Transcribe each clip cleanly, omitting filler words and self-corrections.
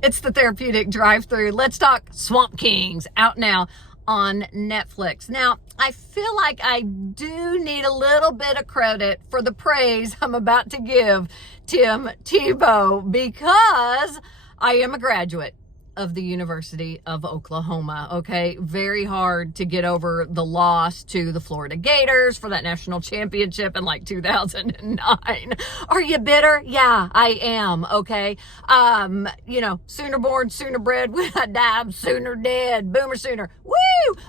It's the Therapeutic Drive-Thru. Let's talk Swamp Kings, out now on Netflix. Now, I feel like I do need a little bit of credit for the praise I'm about to give Tim Tebow, because I am a graduate of the University of Oklahoma, okay? Very hard to get over the loss to the Florida Gators for that national championship in like 2009. Are you bitter? Yeah, I am, okay? Sooner born, sooner bred, when I die, I'm sooner dead. Boomer sooner. Woo!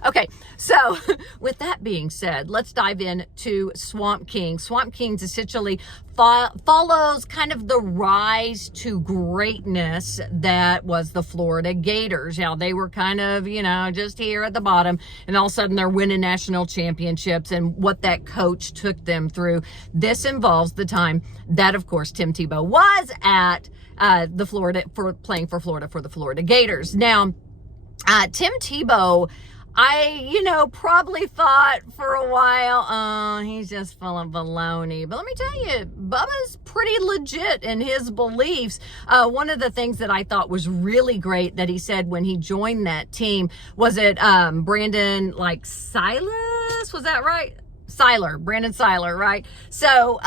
Okay, so with that being said, let's dive into Swamp Kings. Swamp Kings essentially follows kind of the rise to greatness that was the Florida Gators. How they were kind of, just here at the bottom, and all of a sudden they're winning national championships, and what that coach took them through. This involves the time that, of course, Tim Tebow was at playing for the Florida Gators. Now, Tim Tebow, I probably thought for a while, oh, he's just full of baloney. But let me tell you, Bubba's pretty legit in his beliefs. One of the things that I thought was really great that he said when he joined that team was it Brandon, Silas? Was that right? Brandon Seiler, right? So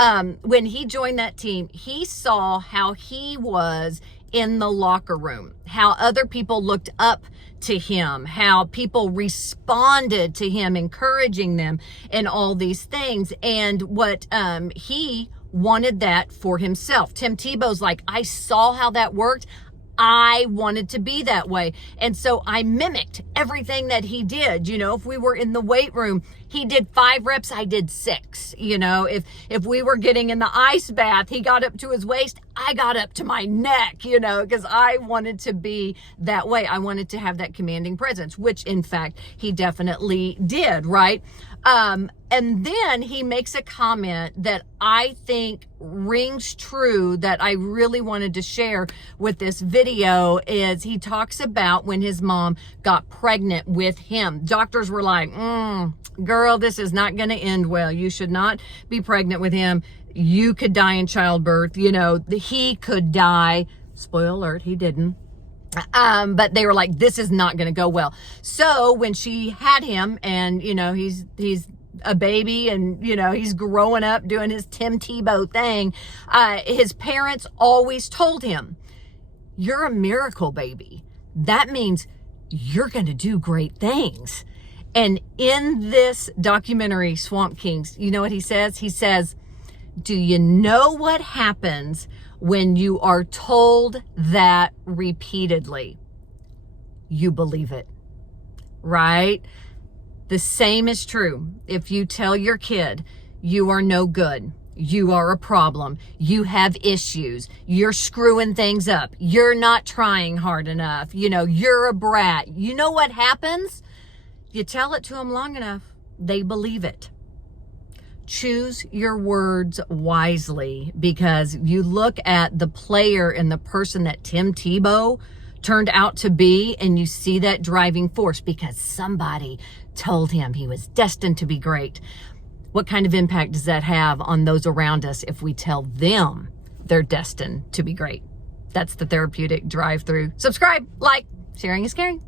when he joined that team, he saw how he was in the locker room, how other people looked up to him, how people responded to him, encouraging them, and all these things. And what he wanted that for himself. Tim Tebow's like, I saw how that worked. I wanted to be that way. And so I mimicked everything that he did. If we were in the weight room, he did 5 reps, I did 6. If we were getting in the ice bath, he got up to his waist, I got up to my neck, because I wanted to be that way. I wanted to have that commanding presence, which in fact he definitely did, right? And then he makes a comment that I think rings true that I really wanted to share with this video. Is he talks about when his mom got pregnant with him. Doctors were like, girl, this is not going to end well. You should not be pregnant with him. You could die in childbirth. He could die. Spoiler alert, he didn't. But they were like, this is not going to go well. So when she had him, and he's a baby, and he's growing up doing his Tim Tebow thing, his parents always told him, you're a miracle baby. That means you're going to do great things. And in this documentary, Swamp Kings, you know what he says? He says, do you know what happens when you are told that repeatedly? You believe it, right? The same is true if you tell your kid you are no good, you are a problem, you have issues, you're screwing things up, you're not trying hard enough, you're a brat. You know what happens? You tell it to them long enough, they believe it. Choose your words wisely, because you look at the player and the person that Tim Tebow turned out to be, and you see that driving force because somebody told him he was destined to be great. What kind of impact does that have on those around us if we tell them they're destined to be great? That's the Therapeutic Drive-Thru. Subscribe, like, sharing is caring.